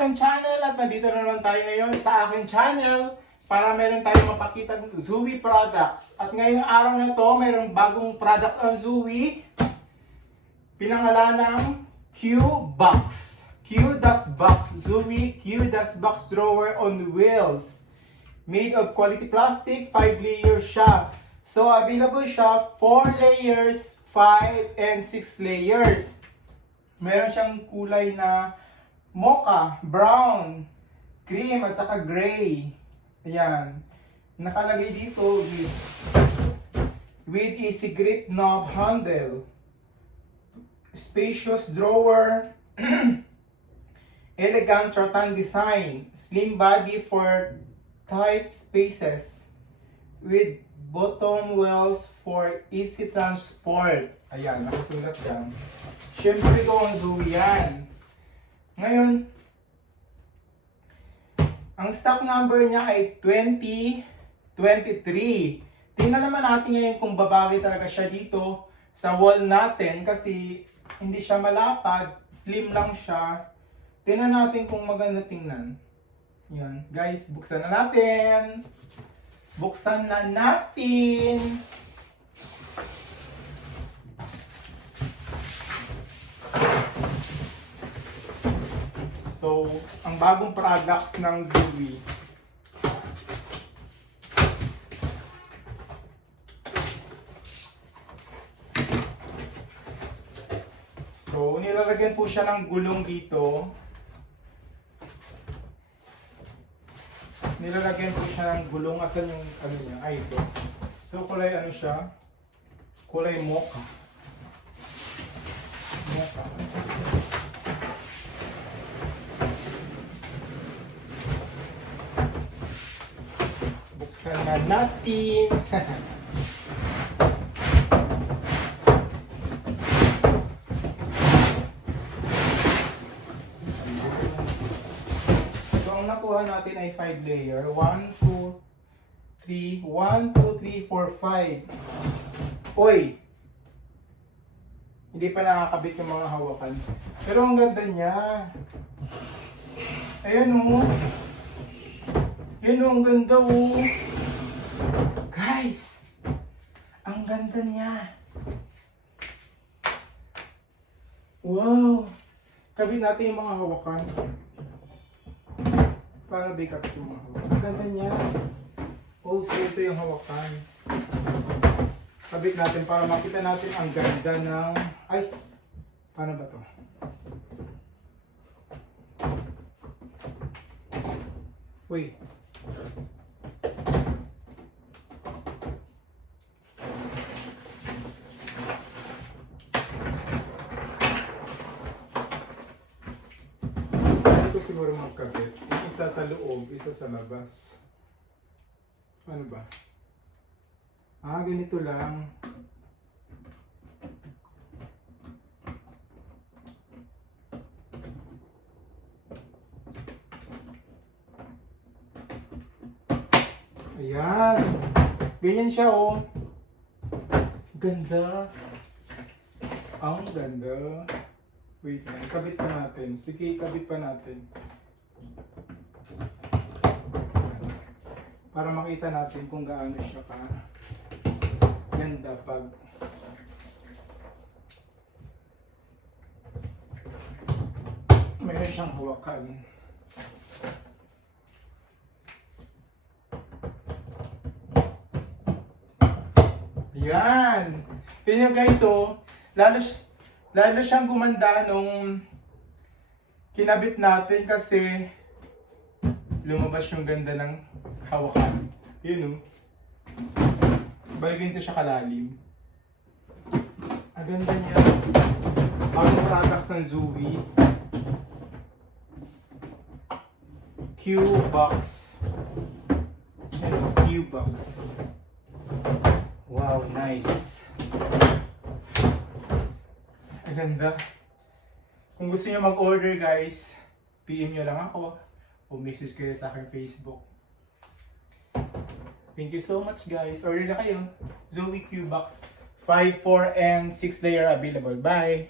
aking channel at nandito na naman tayo ngayon sa aking channel para meron tayong mapakita ng Zooey products. At ngayong araw na to, mayroong bagong product ang Zooey. Pinangalan ng Q-Box. Q-Dust Box. Zooey Q-Dust Box Drawer on Wheels. Made of quality plastic, 5 layers siya. So available siya 4 layers, 5 and 6 layers. Meron siyang kulay na mocha, brown, cream at saka gray. Ayan. Nakalagay dito with easy grip knob handle. Spacious drawer. Elegant rattan design. Slim body for tight spaces. With bottom wells for easy transport. Ayan, nakasulat yan. Siyempre ito ang Zooey yan. Ngayon, ang stock number niya ay 2023. Tingnan naman natin ngayon kung babagay talaga siya dito sa wall natin kasi hindi siya malapad, slim lang siya. Tingnan natin kung maganda tingnan. Yan, guys, buksan na natin. Buksan na natin. So, ang bagong products ng Zooey. So, nilalagyan po siya ng gulong dito. Nilalagyan po siya ng gulong. Asan yung ano niya? Ay, ito. So, kulay ano siya? Kulay mocha. Mocha. Buksan na natin. Nakuha natin ay 5 layer. 1, 2, 3. 1, 2, 3, 4, 5. Oy! Hindi pa nakakabit yung mga hawakan. Pero ang ganda niya. Ayun o. Yun o, ang ganda o. Guys! Ang ganda niya. Wow! Kabit natin yung mga hawakan. Para bake up yung mga hawakan. Ang ganda niya. Oh, so ito yung hawakan. Kabit natin para makita natin ang ganda ng... Ay! Paano ba to? Wait. Ito siguro magkabit. Isa sa loob, isa sa labas. Ano ba? Ah, ganito lang. Ayan. Ganyan siya, oh. Ganda. Ang ganda. Wait lang, kabit pa natin. Sige, kabit pa natin. Para makita natin kung gaano siya ka ganda pag meron siyang hawakan. Yan! Tingnan guys, oh, lalo siyang gumanda nung kinabit natin kasi lumabas yung ganda ng hawakan. Yun o. Balik nito siya kalalim. Ang ganda niya. Ang products ng Zooey. Q-Box. Ayan, Q-Box. Wow, nice. Ang ganda. Kung gusto niyo mag-order guys, PM nyo lang ako o message kayo sa aking Facebook. Thank you so much guys. Order na kayo. Zooey Q-Box 5, 4, and 6 layer available. Bye!